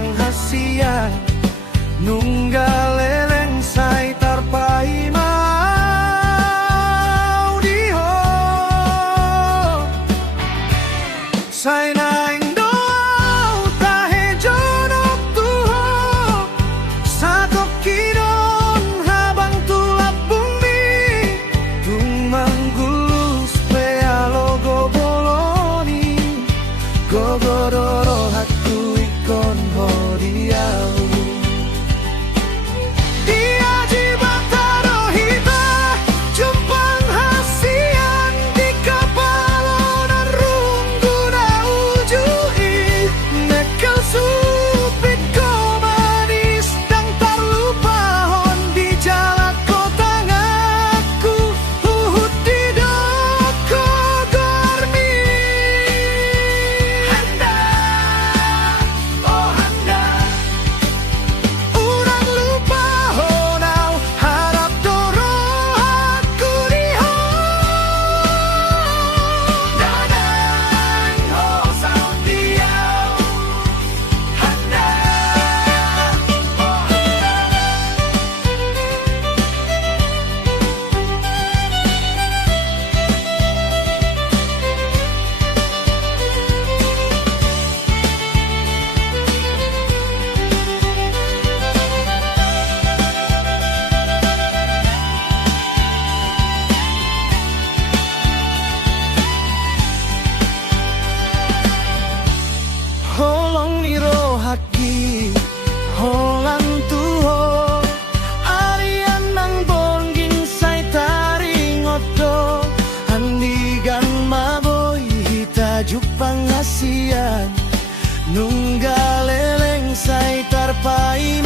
panghasian nunggal leleng say tarpai mau diho say naing doa tahe jonok tuho satu kinon habang tulap bumi tung manggulus pealo goboloni gogodoro hakku ikon hodiau holong niro haki holan tuho arian nang bongging say taring oto andigan maboy hitajuk pangasian nunggal leleng say tarpai